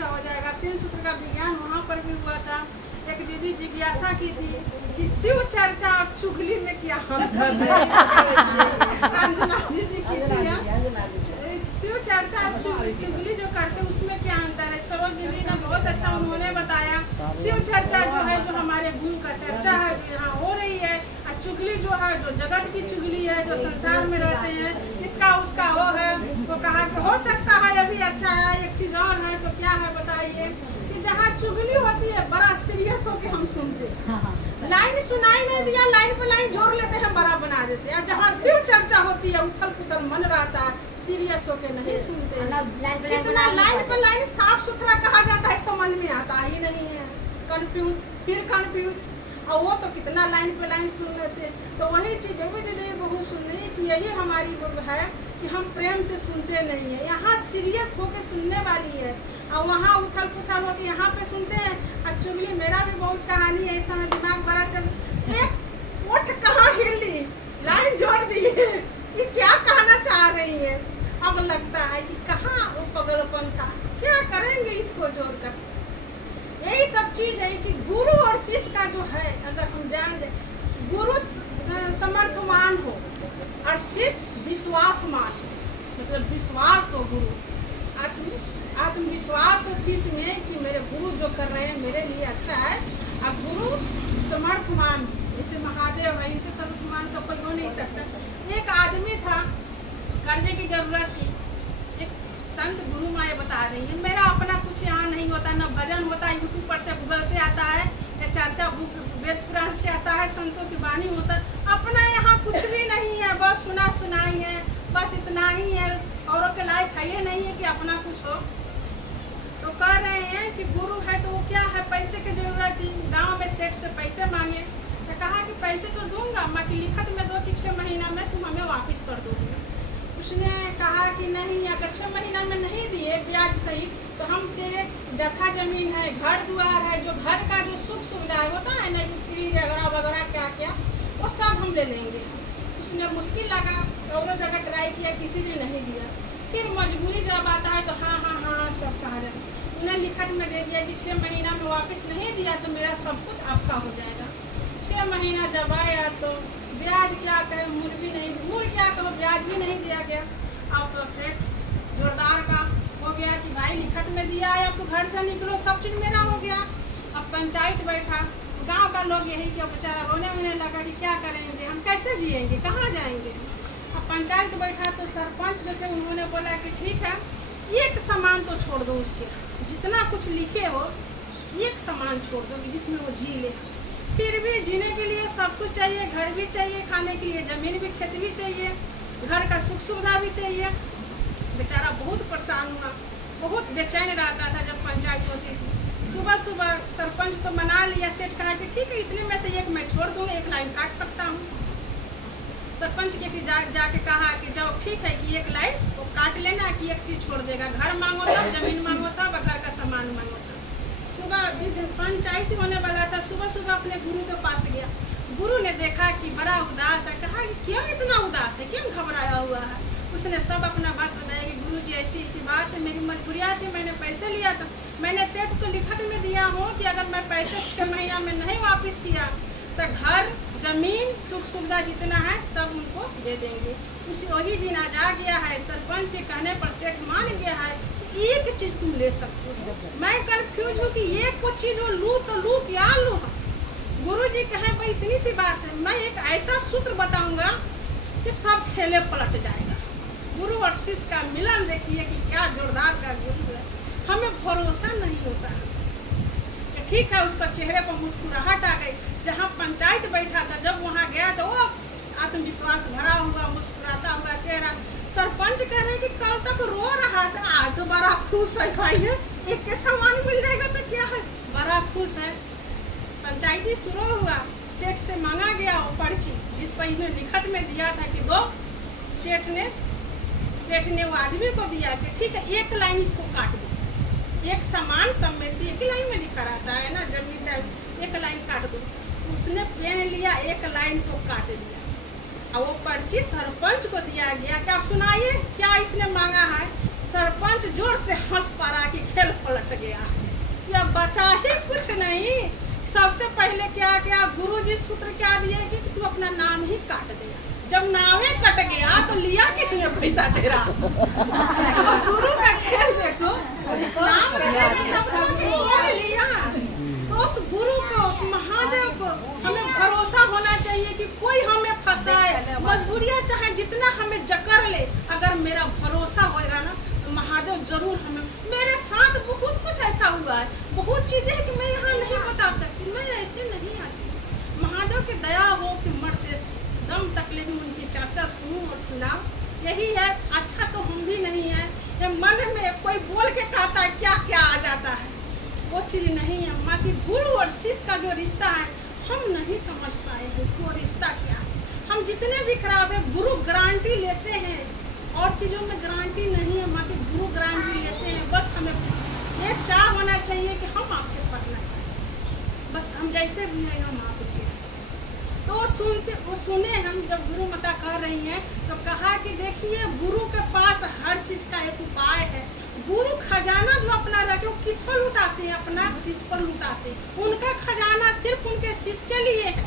अच्छा हो जाएगा। 3 सूत्र का विज्ञान वहाँ पर भी हुआ था। एक दीदी जिज्ञासा की थी कि शिव चर्चा और चुगली में क्या अंतर है। अंजना दीदी की थी शिव चर्चा और चुगली जो करते उसमें क्या अंतर है। सरोज दीदी ने बहुत अच्छा उन्होंने बताया। शिव चर्चा जो है जो हमारे गुरु का चर्चा है यहाँ हो रही है, और चुगली जो है जो जगत की चुगली है जो संसार में रहते हैं इसका उसका वो है। तो कहा कि हो सकता है अभी अच्छा है। एक चीज और है तो क्या है बताइए कि जहाँ चुगली होती है बड़ा सीरियस होके हम सुनते हैं। लाइन सुनाई नहीं दिया, लाइन पे लाइन जोड़ लेते हैं, बड़ा बना देते हैं। जहाँ शिव चर्चा होती है उथल पुथल मन रहता है, सीरियस होके नहीं सुनते हैं। कितना लाइन पे लाइन साफ सुथरा कहा जाता है समझ में आता ही नहीं है। कंफ्यूज फिर कंफ्यूज, और वो तो कितना लाइन पे लाइन सुन लेते। तो वही चीज भी दीदी बहुत सुन रही कि यही हमारी है कि हम प्रेम से सुनते नहीं है। यहाँ सीरियस होके सुनने वाली है और वहाँ उथल पुथल होके यहाँ पे सुनते हैं। और चुगली मेरा भी बहुत कहानी है, इस समय दिमाग बड़ा चल एक ओठ कहाँ हिली, लाइन जोड़ दिए कि क्या कहना चाह रही है। अब लगता है कि कहाँ वो पगलपन था, क्या करेंगे इसको जोड़कर। यही सब चीज है कि गुरु और शिष्य का जो है अगर हम जान जाए, गुरु समर्थमान हो और शिष्य विश्वासमान, मतलब विश्वास हो गुरु, आत्मविश्वास हो शिष्य में कि मेरे गुरु जो कर रहे हैं मेरे लिए अच्छा है। और गुरु समर्थमान, जैसे महादेव है, इसे समर्थमान तो कोई हो नहीं सकता। एक आदमी था, करने की जरूरत थी, संत गुरु माँ बता रही है मेरा अपना कुछ यहाँ नहीं होता, न भजन होता है यूट्यूब पर से गूगल से आता है, या चर्चा बुक वेद पुराण से आता है, संतों की वाणी होता है। अपना यहाँ कुछ भी नहीं है, बस सुना सुनाई है, बस इतना ही है। औरों के लायक है ये नहीं है कि अपना कुछ हो। तो कह रहे हैं कि गुरु है तो वो क्या है, पैसे की जरूरत थी, गाँव में सेठ से पैसे मांगे। तो कहा कि पैसे तो दूंगा, मैं लिखत में दो कि 6 महीना में तुम हमें वापिस कर दोगे। उसने कहा कि नहीं, अगर 6 महीना में नहीं दिए ब्याज सहित तो हम तेरे जथा जमीन है, घर द्वार है, जो घर का जो सुख सुविधा होता है ना, फ्रिज वगैरह वगैरह क्या क्या, वो सब हम ले लेंगे। उसने मुश्किल लगा, दोनों जगह ट्राई किया, किसी ने नहीं दिया। फिर मजबूरी जब आता है तो हाँ हाँ हाँ सब कहा जाता है। उन्हें लिखत में दे दिया कि 6 महीना में वापस नहीं दिया तो मेरा सब कुछ आपका हो जाएगा। 6 महीना जब आया तो ब्याज क्या कहे, मूल भी नहीं, मूल क्या कहो, ब्याज भी नहीं दिया गया। अब तो सेठ जोरदार का हो गया कि भाई लिखत में दिया है, अब तो घर से निकलो, सब चीज मेरा हो गया। अब पंचायत बैठा, गांव का लोग यही कि बेचारा रोने वोने लगा कि क्या करेंगे, हम कैसे जिएंगे, कहाँ जाएंगे। अब पंचायत बैठा तो सरपंच जो थे उन्होंने बोला कि ठीक है, एक सामान तो छोड़ दो उसके, जितना कुछ लिखे हो एक सामान छोड़ दो जिसमें वो जी ले। फिर भी जीने के लिए सब कुछ चाहिए, घर भी चाहिए, खाने के लिए जमीन भी, खेत भी चाहिए, घर का सुख सुविधा भी चाहिए। बेचारा बहुत परेशान हुआ, बहुत बेचैन रहता था जब पंचायत होती थी। सुबह सुबह सरपंच तो मना लिया, सेठ कहा कि ठीक है इतने में से एक मैं छोड़ दूँगा, एक लाइन काट सकता हूँ। सरपंच के जाके कहा कि जाओ ठीक है कि एक लाइन वो काट लेना, कि एक चीज छोड़ देगा, घर मांगो था, जमीन मांगो था, घर का सामान मांगो था। सुबह जिस दिन पंचायत होने वाला था, सुबह सुबह अपने गुरु के पास गया। गुरु ने देखा कि बड़ा उदास था, कहा कि क्यों इतना उदास है, क्यों घबराया हुआ है। उसने सब अपना बात बताया कि गुरु जी ऐसी ऐसी बात है, मेरी मजबूरिया से मैंने पैसे लिया था, मैंने सेठ को लिखत में दिया हूँ कि अगर मैं पैसे 6 महीना में नहीं वापस किया तो घर जमीन सुख सुविधा जितना है सब उनको दे देंगे। उसी वही दिन आज आ गया है, सरपंच के कहने पर सेठ मान गया है कि एक चीज तुम ले सकते हो। मैं कंफ्यूज हूँ कि एक को चीज लूँ तो लूँ क्या लूँ। गुरु जी कहे भाई इतनी सी बात है, मैं एक ऐसा सूत्र बताऊंगा कि सब खेले पलट जाएगा। गुरु और शिष्य का मिलन देखिए कि क्या जोरदार का गुरु है। हमें भरोसा नहीं होता है। ठीक है, उसका चेहरे पर मुस्कुराहट आ गई। जहाँ पंचायत बैठा था जब वहाँ गया तो वो आत्मविश्वास भरा हुआ मुस्कुराता हुआ चेहरा। सरपंच कह रहे कि कल तक रो रहा था, आज तो बड़ा खुश है भाई है, एक के सामान मिल जाएगा तो क्या है, बड़ा खुश है। पंचायती शुरू हुआ, सेठ से मांगा गया वो पर्ची जिस पर इसने लिखत में दिया था कि दो। सेठ ने वो आदमी को दिया कि ठीक है एक लाइन इसको काट दो, एक सामान सब में से एक लाइन में लिखा रहता है ना, जमीन टाइप, एक लाइन काट दो। उसने पेन लिया, एक लाइन को काट दिया और वो पर्ची सरपंच को दिया गया कि आप सुनाइए क्या इसने मांगा है। सरपंच जोर से हंस पड़ा कि खेल पलट गया। बचा ही कुछ नहीं। सबसे पहले क्या किया गुरु जी सूत्र क्या दिए कि तू अपना नाम ही काट दे। जब नाम ही कट गया तो लिया किसने पैसा तेरा? गुरु का खेल देखो, नाम रखेगा तब तो लिया। तो उस गुरु को, उस महादेव को हमें भरोसा होना चाहिए कि कोई हमें फंसाए, मजबूरियां चाहे जितना हमें जकड़ ले, अगर मेरा भरोसा होगा ना तो महादेव जरूर हमें। मेरे साथ बहुत कुछ ऐसा हुआ है, बहुत चीजें हैं कि मैं यहाँ नहीं बता सकती, मैं ऐसे नहीं आती। महादेव की दया हो कि मरते दम तक लेकिन उनकी चर्चा सुनूं और सुनाऊं, यही है। अच्छा तो हम भी नहीं है, ये मन में कोई बोल के कहता है क्या क्या आ जाता है, वो चीज नहीं है। माँ की गुरु और शिष्य का जो रिश्ता है हम नहीं समझ पाए हैं कि वो रिश्ता क्या है। हम जितने भी खराब है गुरु गारंटी लेते हैं, और चीजों में गारंटी नहीं है। माँ की गुरु गारंटी लेते हैं। बस हमें ये चाह होना चाहिए कि हम आपसे पढ़ना चाहिए, बस हम जैसे भी हैं हम आपके। तो वो सुने हम जब गुरु माता कह रही हैं तो कहा कि देखिए गुरु के पास हर चीज का एक उपाय है। गुरु खजाना जो अपना रखे वो किस पर लुटाते हैं? अपना शिष्य पर लुटाते हैं। उनका खजाना सिर्फ उनके शिष्य के लिए है।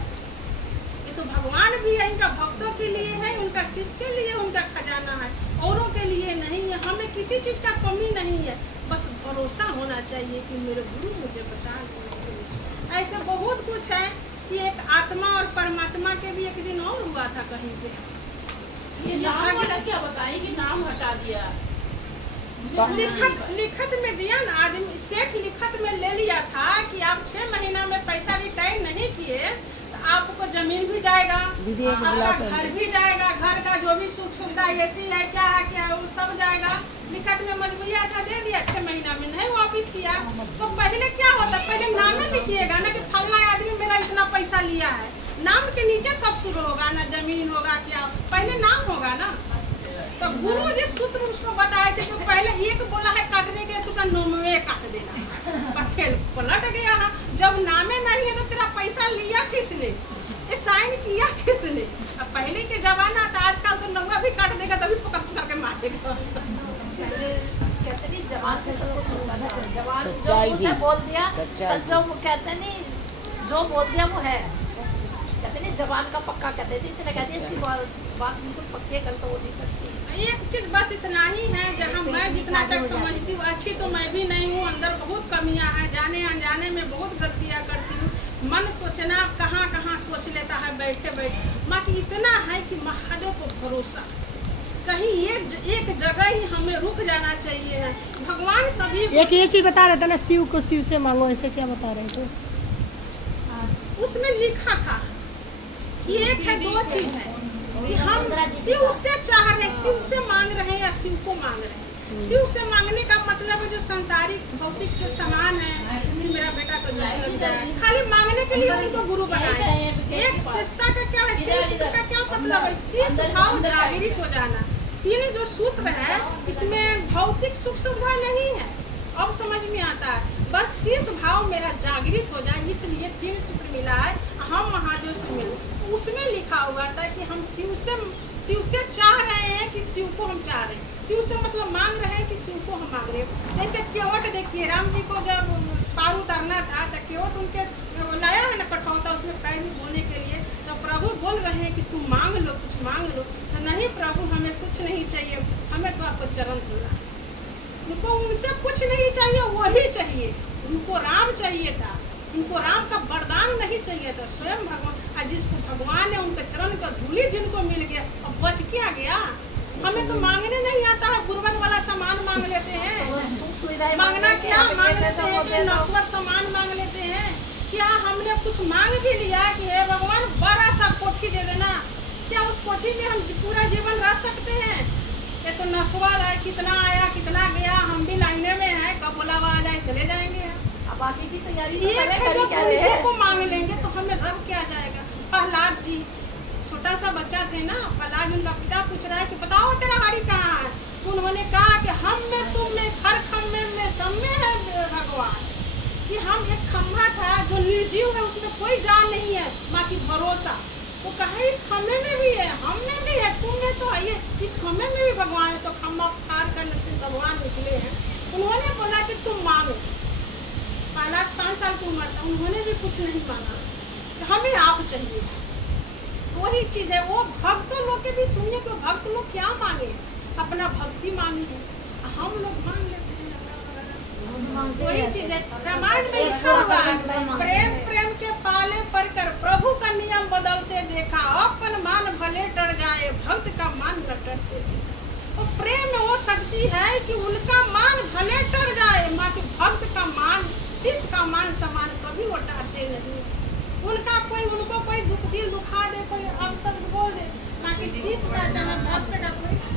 ये तो भगवान भी है, इनका भक्तों के लिए है, उनका शिष्य के लिए उनका खजाना है, औरों के लिए नहीं है। हमें किसी चीज का कमी नहीं है, बस भरोसा होना चाहिए कि मेरे गुरु मुझे बचा लेंगे। ऐसे बहुत कुछ है कि एक आत्मा और परमात्मा के भी एक दिन और हुआ था कहीं पे। ये नाम वाला क्या बताइए कि नाम हटा दिया? लिखत में दिया ना, आदमी सेठ लिखत में ले लिया था कि आप 6 महीना में पैसा रिटर्न नहीं किए तो आपको जमीन भी जाएगा, आपका घर भी जाएगा, घर का जो भी सुख सुविधा ऐसी है क्या है वो सब जाएगा। लिखत में मजबूरिया था, दे दिया। 6 महीना में नहीं वापिस किया तो पहले क्या होता, पहले नाम लिखिएगा ना कि फलना आदमी मेरा इतना पैसा लिया है। नाम के नीचे सब शुरू होगा ना, जमीन होगा क्या, पहले नाम होगा ना। तो गुरु जी सूत्र उसको बताए थे कि पहले एक बोला है काटने के लिए, तुमने 9वें काट देना। खेल पलट गया है। जब नामे नहीं है तो तेरा पैसा लिया किसने, ये साइन किया किसने? अब पहले के जमाना था, आजकल तो 9वां भी काट देगा तभी पकड़ के मारेगा। कहते नहीं जवान पे सब कुछ होता था, जवान जो उसे बोल दिया सच, जो कहते नहीं जो बोल दिया वो है। कहते नहीं जवान का पक्का कहते थे, इसलिए कहते इसकी बात बिल्कुल पक्की गलत तो हो नहीं सकती। एक चीज बस इतना ही है, जहाँ मैं जितना तक समझती हूँ, अच्छी तो मैं भी नहीं हूँ, अंदर बहुत कमियां हैं, जाने अनजाने में बहुत गलतियाँ करती हूँ। मन सोचना कहाँ कहाँ सोच लेता है बैठे बैठे। माँ की इतना है कि महादेव को भरोसा, कहीं एक जगह ही हमें रुक जाना चाहिए है। भगवान सभी एक ये चीज बता रहे थे ना, शिव को शिव से मांगो, ऐसे क्या बता रहे थे? उसमें लिखा था कि एक है, 2 चीज है कि हम शिव से चाह रहे, शिव से मांग रहे हैं या शिव को मांग रहे हैं। शिव से मांगने का मतलब है जो संसारिक भौतिक से समान है कि मेरा बेटा को जॉब लग जाए, खाली मांगने के लिए उनको गुरु बनाए। एक शिष्टता का क्या है, 3 सूत्र का क्या मतलब है? शीश भाव जागृत हो जाना। 3 जो सूत्र है इसमें भौतिक सुख सुविधा नहीं है, अब समझ में आता है। बस शीश भाव मेरा जागृत हो जाए, इसलिए 3 सूत्र मिला है। हम महादेव से मिलो, उसमें लिखा हुआ था कि हम शिव से चाह रहे हैं कि शिव को हम चाह रहे हैं। शिव से मतलब मांग रहे हैं कि शिव को हम मांग रहे हैं। जैसे केवट देखिए, राम जी को जब पार उतारना था तो केवट उनके लाया है ना कठौता, उसमें पैर बोने के लिए, तो प्रभु बोल रहे हैं कि तुम मांग लो, कुछ मांग लो। तो नहीं प्रभु हमें कुछ नहीं चाहिए, हमें तो आपको चरण धोना। उनको उनसे कुछ नहीं चाहिए, वही चाहिए। उनको राम चाहिए था, उनको राम का वरदान नहीं चाहिए था, स्वयं भगवान। जिसको भगवान ने उनके चरण का धूली जिनको मिल गया, अब बच क्या गया? हमें तो मांगने नहीं आता है, बुरबन वाला सामान मांग लेते हैं। मांगना क्या मांग लेते हैं कि नश्वर सामान मांग लेते हैं। क्या हमने कुछ मांग भी लिया कि हे भगवान बड़ा सा कोठी दे देना? क्या उस कोठी में हम पूरा जीवन रह सकते हैं? ये तो नश्वर है, कितना आया कितना गया, हम भी लाइने में है, कब बुलावा आ जाए चले जाएंगे। अब बाकी की तैयारी को मांग लेंगे तो हमें रब क्या जाएगा? प्रहलाद जी छोटा सा बच्चा थे ना, प्रहलाद उनका पिता पूछ रहा है कि बताओ तेरा हरि कहाँ है? उन्होंने कहा कि हम में तुम में हर खम्भे में सब में है भगवान। कि हम एक खम्भा था जो निर्जीव है, उसमें कोई जान नहीं है, बाकी भरोसा। वो कहे इस खम्भे में भी है, हम में भी है, तुम में तो है, इस खम्भे में भी भगवान है। तो खम्भा फाड़ करने से भगवान निकले हैं। उन्होंने बोला कि तुम मांगो। प्रहलाद 5 साल की उम्र था, उन्होंने भी कुछ नहीं मांगा, हमें आप चाहिए। वही चीज है, वो भक्त लोग के भी सुनिए कि भक्त लोग क्या मांगे, अपना भक्ति मांगे, हम लोग मांग लेते हैं। वही चीज है, रामायण में लिखा हुआ है, प्रेम प्रेम के पाले पर कर प्रभु का नियम बदलते देखा, अपन मान भले डर जाए भक्त का मान न डरते। तो प्रेम में वो शक्ति है कि उनका मान भले डर जाए, माँ के भक्त का मान, शिष्य का मान सम्मान कभी वो डरते नहीं। उनका कोई उनको कोई दिल दुखा दे, कोई अपशब्द बोल दे, ना कि शिष्य का जन्म भक्त का कोई